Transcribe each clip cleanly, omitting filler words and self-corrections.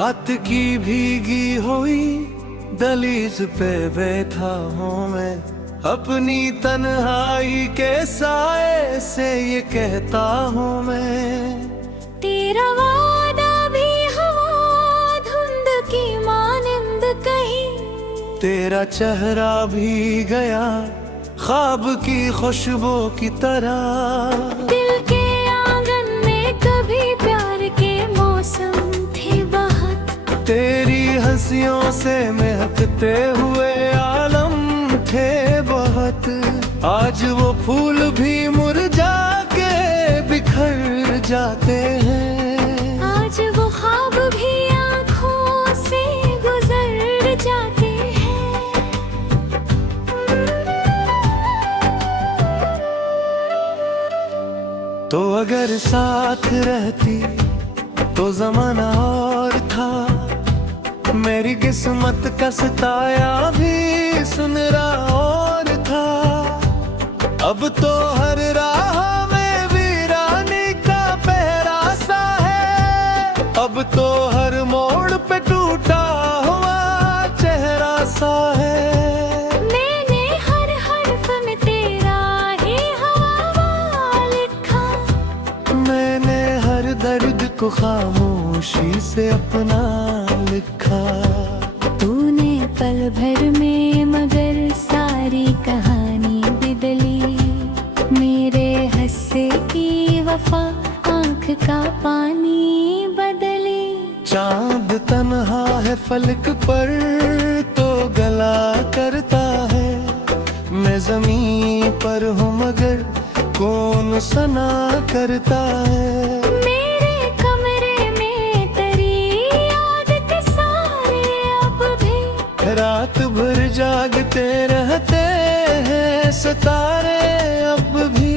रात की भीगी हुई दहलीज पे बैठा हूँ मैं, अपनी तन्हाई के साए से ये कहता हूँ मैं। तेरा वादा भी हवा धुंध की मानिंद कहीं, तेरा चेहरा भी गया ख्वाब की खुशबू की तरह। दिल के आंगन में कभी प्यार के मौसम थे बहुत, तेरी हंसियों से महकते हुए आलम थे बहुत। आज वो फूल भी मुरझा के बिखर जाते हैं, आज वो ख्वाब भी आँखों से गुजर जाते हैं। तो अगर साथ रहती तो जमाना और था, मेरी किस्मत का सिताया भी सुनहरा और था। अब तो हर राह में वीरानी का पहरा सा है, अब तो हर मोड़ पे टूटा हुआ चेहरा सा है। मैंने हर हर्फ में तेरा ही हवा लिखा, मैंने हर दर्द को खामोशी से अपना लिखा। तूने पल भर में मगर सारी कहानी बदली, मेरे हंसे की वफा आँख का पानी बदली। चांद तन्हा है फलक पर तो गला करता है, मैं जमीन पर हूँ मगर कौन सना करता है। मेरे कमरे में तेरी याद के सारे अब भी, रात भर जागते रहते हैं सितारे अब भी।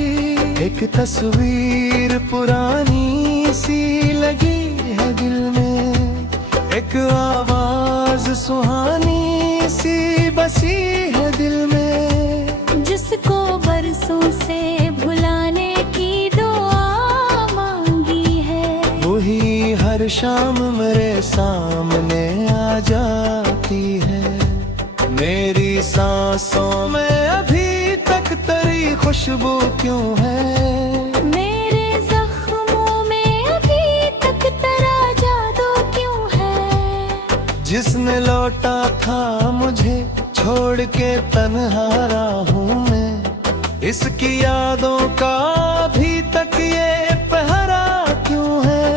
एक तस्वीर पुरानी सी लगी है दिल में, एक आवाज सुहानी सी बसी है दिल में। जिसको बरसों से भुलाने की दुआ मांगी है, वही हर शाम मेरे सामने आ जाती है। मेरी सांसों में अभी तक तेरी खुशबू क्यों है, मेरे जख्मों में अभी तक तेरा जादू क्यों है। जिसने लौटा था मुझे छोड़ के तन्हा रहा हूँ मैं, इसकी यादों का अभी तक ये पहरा क्यों है।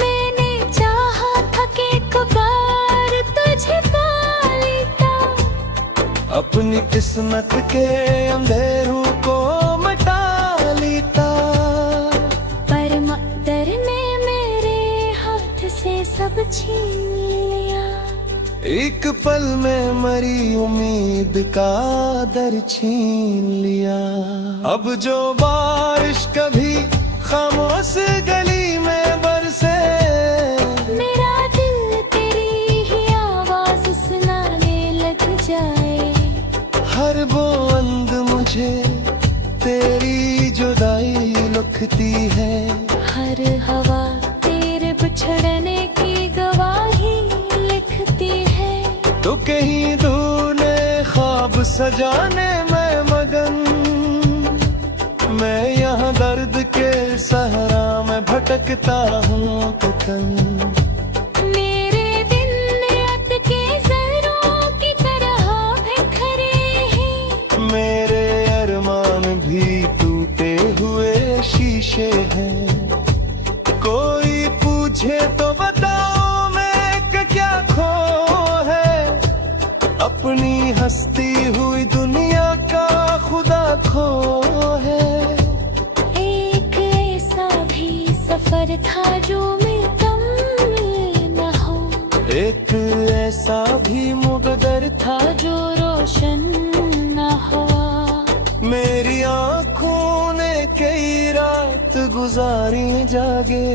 मैंने चाहा था कि एक बार तुझे पा लेता, अपनी किस्मत के अंधेरों को मिटा लेता, पर मकदर ने मेरे हाथ से सब छीन लिया। एक पल में मरी उम्मीद का दर छीन लिया। अब जो बारिश कभी खामोश गली में बरसे, मेरा दिल तेरी ही आवाज सुनाने लग जाए। हर बूंद मुझे तेरी जुदाई लुकती है, हर हवा तेरे बिछड़ने की गवाही लिखती है। तो कहीं दूर ने ख्वाब सजाने में मगन, मैं यहाँ दर्द के सहरा में भटकता हूँ कतन। मेरे दिन रात के ज़रों की तरह बिखरे हैं, मेरे अरमान भी टूटे हुए शीशे हैं। कोई पूछे तो बताओ मैं कि क्या खो है, अपनी हंसती हुई दुनिया का खुदा खो है। एक ऐसा भी सफर था जो मुकम्मल न हो, एक ऐसा भी मुकद्दर था जो रोशन न हुआ। मेरी आँखों ने कई रात गुजारी जागे,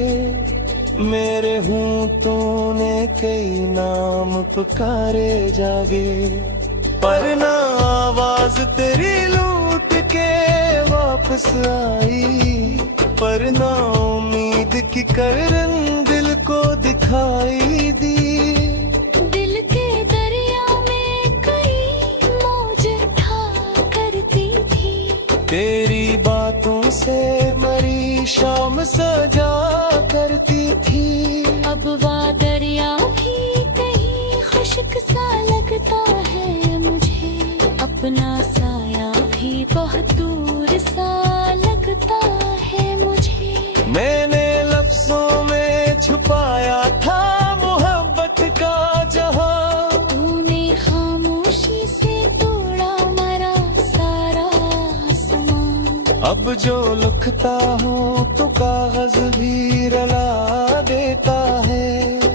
मेरे होंठों ने कई नाम पुकारे जागे। पर ना आवाज तेरी लूट के वापस आई, पर ना उम्मीद की करन दिल को दिखाई दी। दिल के दरिया में कई मौज उठा करती थी। तेरी बातों से मरी शाम सजा करती थी। अब वह दरिया भी कहीं खुश्क सा लगता है मुझे। अपना साया भी बहुत दूर सा लगता है मुझे। मैंने लफ्जों में छुपाया था मोहब्बत का जहां। तूने खामोशी से तोड़ा मेरा सारा आसमां। अब जो लिखता हूँ तो कागज भी रला देता है।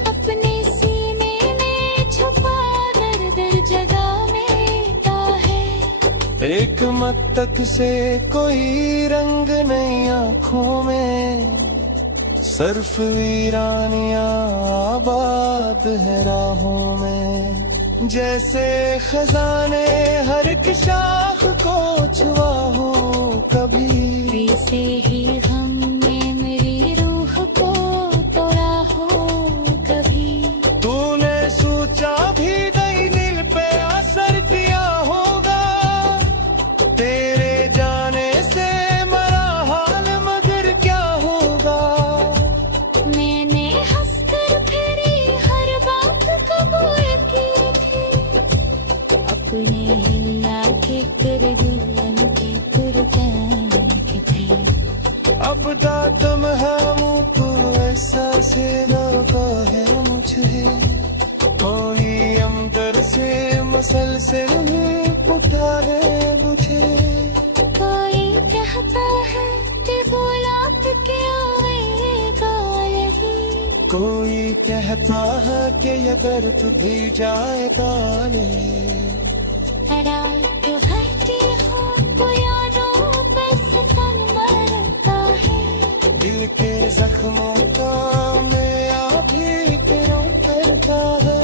अपने सीने में छुपा दर्द जगह मेरा है। एक मत्तक से कोई रंग नहीं आँखों में। सर्फ वीरानियां आबाद है राहों में। जैसे खजाने हर एक शाख को छुआ हो कभी। वैसे ही गम ने मेरी रूह को तोड़ा हो कभी। तूने सोचा भी नहीं दिल पे असर किया होगा। तेरे जाने से मरा हाल मगर क्या होगा। मैंने हंसकर फिरी हर बात कबूल की थी। अपने हिला के कर दिलन के कुर्बान के थे। अब दातम है मुँह तो ऐसा से लगा है मुझे। कोई अंदर से मसलसल पुकारे मुझे। कोई कहता है कि बोला के आएगा यही। कोई कहता है कि ये दर्द भी जाए ताले। रात भरती हो तो यारों पे सितम मरता है। दिल के जख्मों का मैं भी तेरा करता है।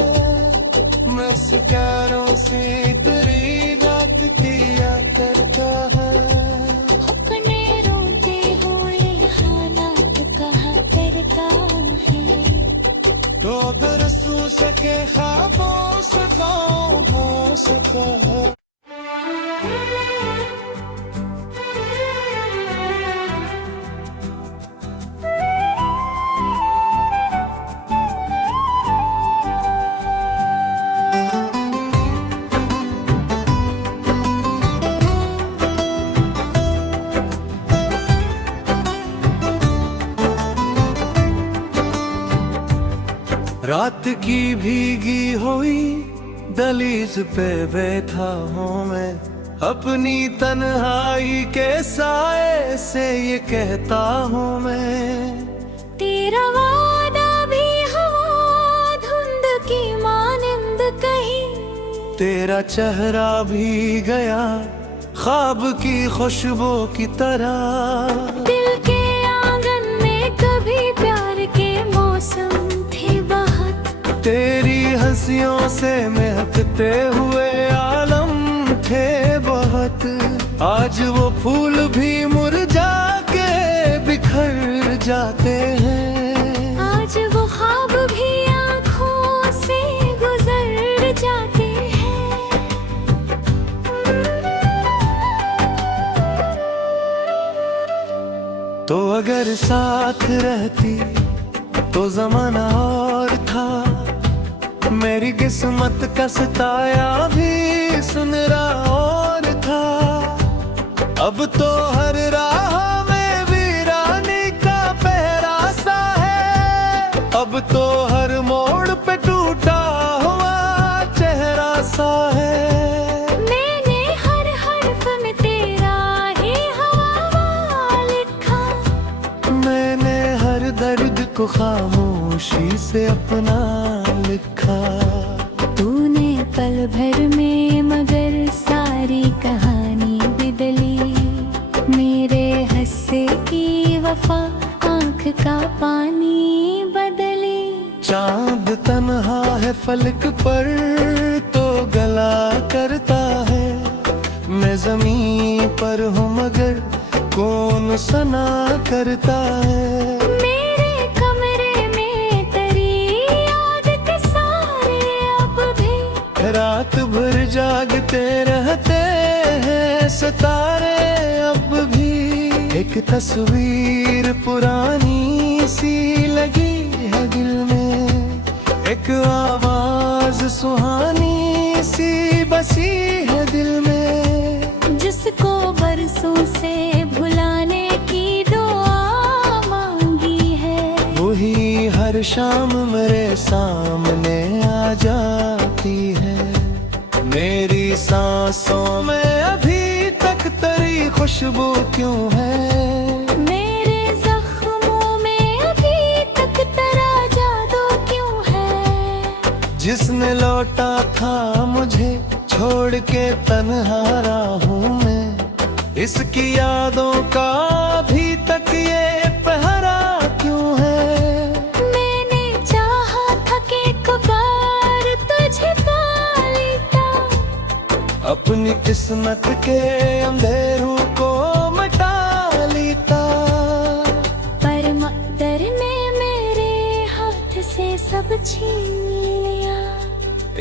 मस्कारों से तेरी रात किया करता है। अपने रोते हुए हालात कहा करता है। तो बरसू सके ख्वाबों से ख्वाब हो सका। रात की भीगी हुई दहलीज पे बैठा हूँ मैं। अपनी तन्हाई के साए से ये कहता हूँ मैं। तेरा वादा भी हवा धुंध की मानंद कहीं। तेरा चेहरा भी गया ख्वाब की खुशबू की तरह। दिल के आंगन में कभी प्यार के मौसम थे बहुत। तेरी हंसियों से महकते हुए आलम थे बहुत। आज वो फूल भी मुरझा के बिखर जाते हैं। आज वो ख्वाब भी आँखों से गुजर जाते हैं। तो अगर साथ रहती तो जमाना और था। मेरी किस्मत का सताया भी सुनहरा और था। अब तो हर राह में वीरानी का पहरा सा है। अब तो हर मोड़ पे टूटा हुआ चेहरा सा है। मैंने हर हर्फ में तेरा ही हवाला लिखा। मैंने हर दर्द को खामोशी से अपना लिखा। तूने पल भर में मगर सारी कहानी बदली। मेरे हंसे की वफा आँख का पानी बदली। चांद तन्हा है फलक पर तो गला करता है। मैं जमीन पर हूँ मगर कौन सना करता है। मेरे कमरे में जलते रहते हैं सितारे अब भी। एक तस्वीर पुरानी सी लगी है दिल में, एक आवाज सुहानी सी बसी है दिल में। जिसको बरसों से भुलाने की दुआ मांगी है, वही हर शाम मेरे सामने आ जाती है। मेरी सांसों में अभी तक तेरी खुशबू क्यों है? मेरे जख्मों में अभी तक तेरा जादू क्यों है? जिसने लौटा था मुझे छोड़ के तन्हा रहा हूँ मैं, इसकी यादों का अभी तक ये पहरा क्यों है? मैंने चाहा था कि एक बार तुझे पा लेता, अपनी किस्मत के अंधेरों को मिटा लेता। पर मकदर ने मेरे हाथ से सब छीन लिया।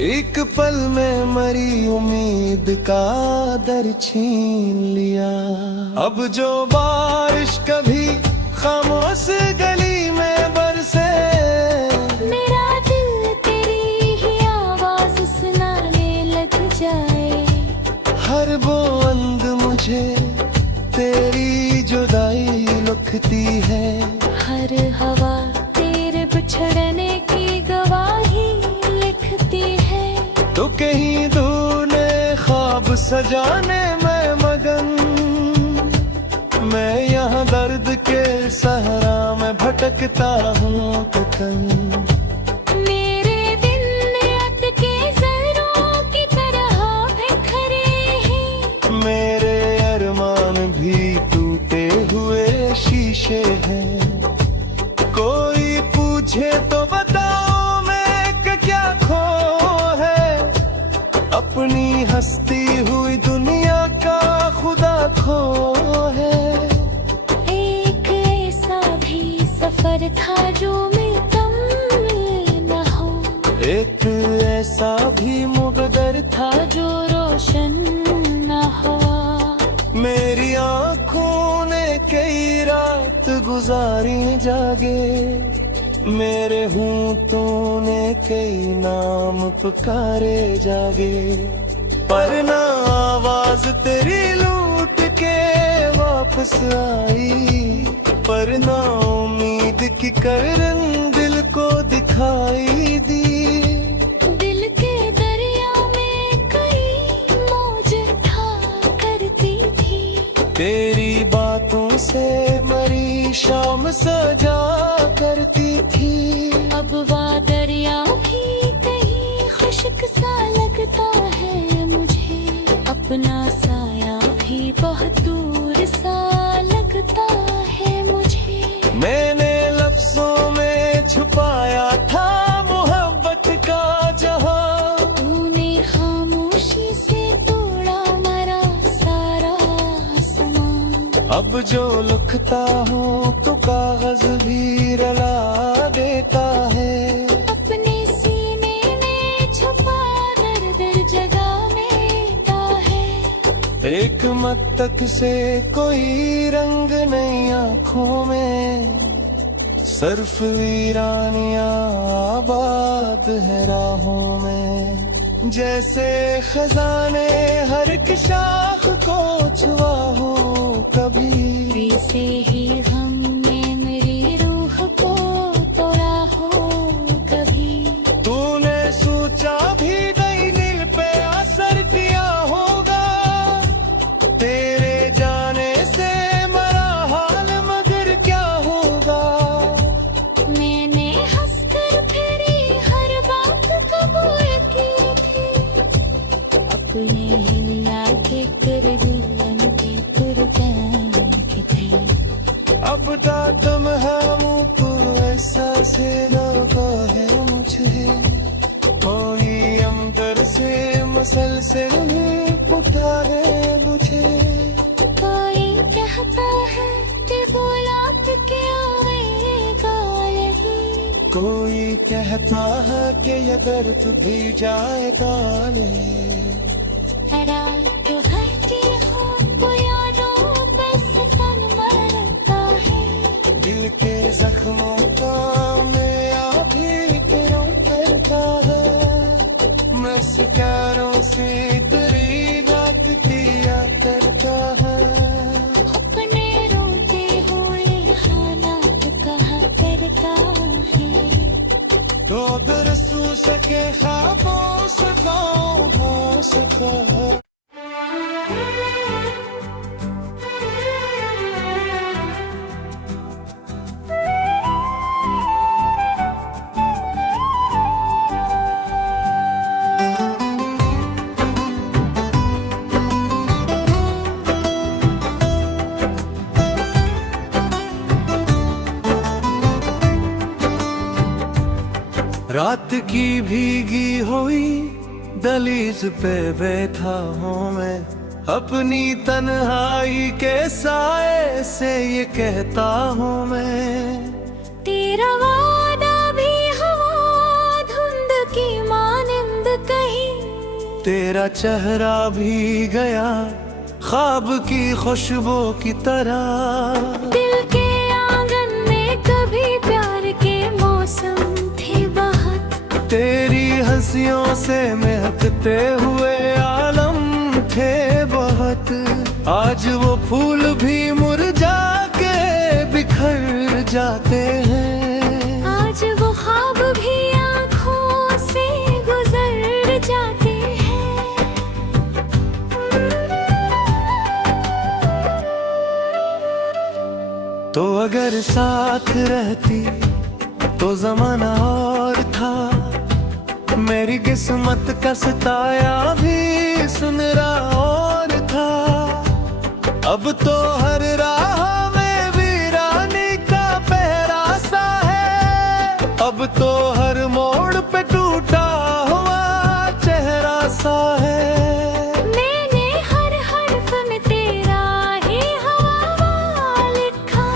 एक पल में मरी उम्मीद का दर छीन लिया। अब जो बारिश कभी खामोश गली में बरसे, मेरा दिल तेरी ही आवाज सुनाने लग जाए। हर बूंद मुझे तेरी जुदाई लुकती है। हर हवा तेरे बिछड़ने की गवाही लिखती है। तो कहीं दूर ने ख्वाब सजाने में मगन, मैं यहाँ दर्द के सहरा में भटकता हूँ तकन। मेरे दिन रात के ज़रों की तरह बिखरे हैं। मेरे अरमान भी टूटे हुए शीशे हैं। कोई पूछे तो बताओ मैं कि क्या खो है? अपनी हंसती हुई दुनिया का खुदा खो है। एक ऐसा भी सफर था जो मुकम्मल न हो, एक ऐसा भी मुक़द्दर था जो रोशन न हुआ। मेरी आँखों ने कई रात गुजारी जागे, मेरे होंठों ने कई नाम पुकारे जागे। पर ना आवाज तेरी लूट के वापस आई, पर ना उम्मीद की करन दिल को दिखाई दी। दिल के दरिया में कई मौज उठा करती थी, तेरी बातों से मरी शाम सजा करती थी। अब वह दरिया भी कहीं खुश्क सा लगता है मुझे। अपना साया भी बहुत दूर सा लगता है मुझे। मैंने लफ्जों में छुपाया था मोहब्बत का जहां, तूने खामोशी से तोड़ा मेरा सारा आसमां। अब जो लिखता हूँ तो कागज भी रला देता है। अपने सीने में छुपा दर्द जगा देता है। एक मत्तक से कोई रंग नहीं आँखों में, सर्फ वीरानियां आबाद है राहों में। जैसे खजाने हर एक शाख को छुआ हो कभी, वैसे ही गम ने मेरी रूह को तोड़ा हो कभी। तूने सोचा भी नहीं दिल पे असर किया होगा, तेरे जाने से मरा हाल मगर क्या होगा। मैंने हंसकर फेरी हर बात कबूल की थी, अपने हिला के कर दुल्हन के कुर्बान की थी। अब दातम है मुँह तो ऐसा से लगा है मुझे, कोई अंदर से मसलसल पुकारे मुझे। कोई कहता है कि बुलाप के आएगा लगी, कोई कहता है कि ये दर्द भी जाएगा ले। प्यार क्यों करती हो तो यारों पे सितम मरता है। दिल के जख्मों का मैं अभी क्यों करता है। मैं प्यारों से तेरी रात किया करता है। अपने रोते हुए हालात कहा करता है। दो बरसों सके ख्वाबों से गाँव हो सका है। रात की भीगी हुई दहलीज पे बैठा हूँ मैं। अपनी तन्हाई के साए से ये कहता हूँ मैं। तेरा वादा भी हवा धुंध की मानिंद कहीं। तेरा चेहरा भी गया ख्वाब की खुशबू की तरह। दिल के आंगन में कभी प्यार के मौसम थे बहुत। तेरी हंसियों से महकते हुए आलम थे बहुत। आज वो फूल भी मुरझा के बिखर जाते हैं। आज वो ख्वाब भी आँखों से गुजर जाते हैं। तो अगर साथ रहती तो जमाना और था। मेरी किस्मत का सताया भी सुनहरा और था। अब तो हर राह में वीरानी का पहरा सा है। अब तो हर मोड़ पे टूटा हुआ चेहरा सा है। मैंने हर हर्फ में तेरा ही हवाला लिखा।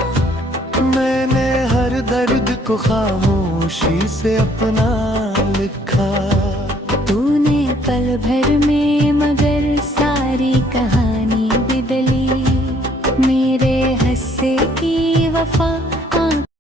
मैंने हर दर्द को खामोशी से अपना लिखा। तूने पल भर में मगर सारी कहानी बदली। मेरे हस्से की वफा